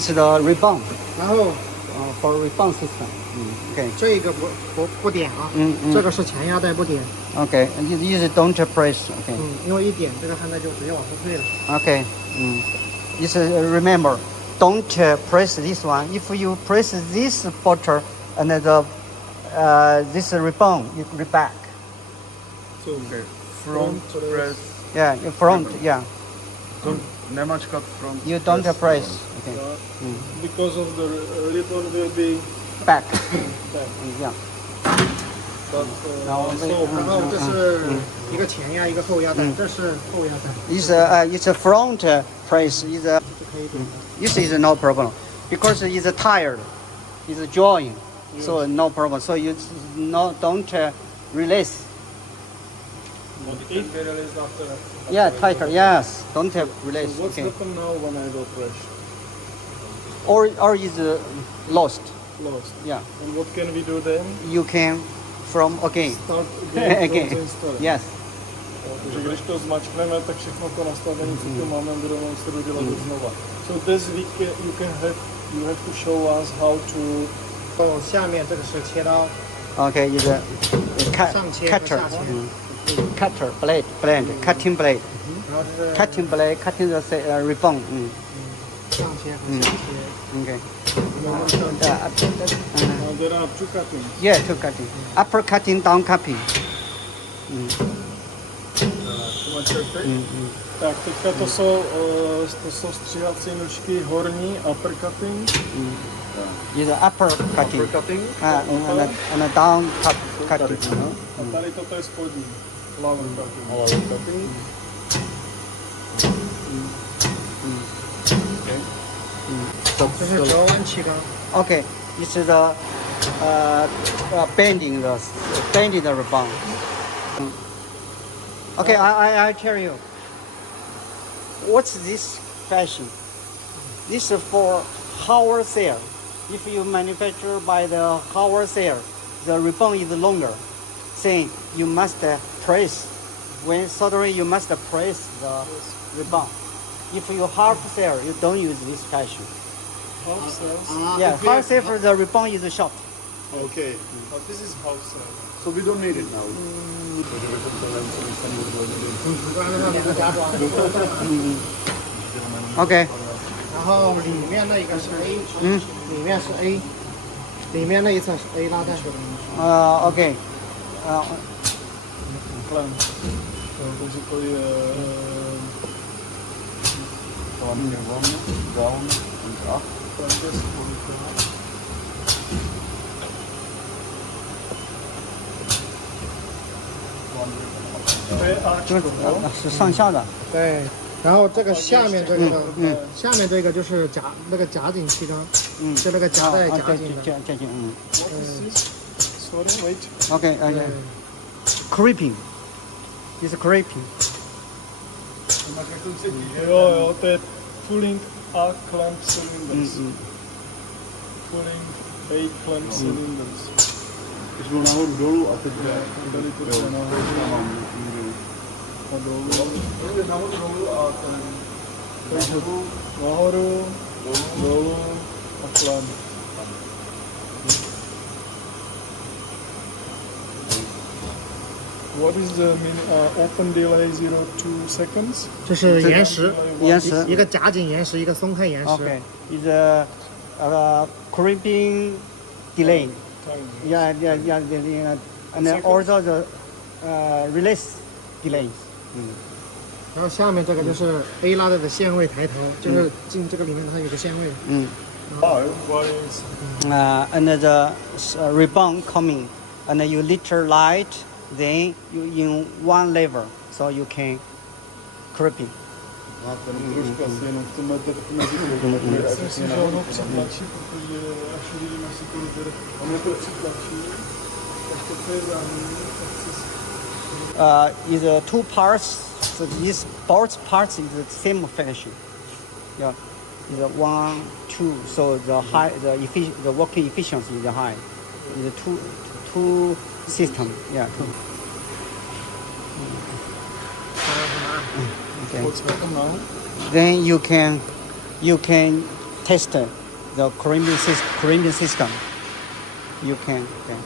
It's the rebound 然后 for rebound system. Okay. 这个不点啊，这个是前压带不点， Okay. And you don't press. Okay. 因为一点这个焊带就直接往后退了。 Okay. Just remember, don't press this one. If you press this button and this rebound, you get back. So front press. Yeah, in front. Yeah. Don't Nemačka front. You don't press. Okay. Because of the return will be Back. back. Yeah. But 然后然后这是一个前压一个后压带，这是后压带， it's a front press. It's 可以点的。 this is no problem because it's tired. It's drawing, so no problem. So you don't release. but it can be released after. Yeah, tighter. Yes, don't release. So what's Okay. happen now when I go press? Or is lost. Lost. Yeah, And what can we do then? you can from again. Start again. Again. From the start. Yes. Takže když to zmačkneme, tak všechno to nastavení, co tu máme, budeme muset udělat znova. So this week you have to show us how to. 然后下面这个是切刀， Okay, is a上切和 cutter. 下切， Cutter blade, cutting blade, 然后这是 cutting blade, cutting the rebound. 上切和下切。 Okay. There are two cuttings. Yeah, two cutting. Upper cutting, down cutting. Tak, teďka to jsou stříhací nůžky horní, upper cutting. Is upper cutting. Upper cutting. And a down cutting. A tady toto je spodní. Lower cutting. Lower cutting. Okay. 这是折弯气缸， Okay, this is the bending the rebound. Okay, I tell you. What's this fashion? This is for Howard Sayer. If you manufacture by the Howard Sayer, the rebound is longer. Saying you must press. When soldering, you must press the rebound. If you half Sayer, you don't use this fashion. Half cells. Yeah, half Sayer for the rebound is short. Okay. But this is half cell. So we don't need it now. 不然的话你是加装。 Okay. 然后里面那一个是 A，里面是 A，里面那一侧是 A 拉带。 Okay. Takže to je Hlavně down and up. to je Ačko, no? 是上下的。对，然后这个下面这个呢，下面这个就是那个夹紧气缸，就那个夹带夹紧的。夹紧， What is this? Sorry, wait. Okay, okay. Creeping. It's creeping. Jo, to je pulling A clamp cylinders. Pulling A clamp cylinders. Když byl nahoru dolů a teď Tady to je nahoru a dolů. nahoru dolů a ten Nahoru, dolů a clamp. What is the open delay 0.2 seconds? 这是延时，延时一个夹紧延时，一个松开延时。 Okay. It's a creeping delay. Time. Yeah. And then also the release delay. 然后下面这个就是 A 拉带的限位抬头，就是进这个里面它有个限位。 What is And the rebound coming, and you little light, then you in one lever, so you can creeping. a ten trošku asi jenom v tom mezi Myslím si, že ono přitlačí, protože až uvidíme, jestli to vyjde. Ono to přitlačí, tak to je záměr. Is two parts. So these both parts is the same fashion. Yeah, is 1, 2. So the working efficiency is high. Is two system. Yeah, two. Okay. What's happened now? Then you can test the crimping system. You can. Okay.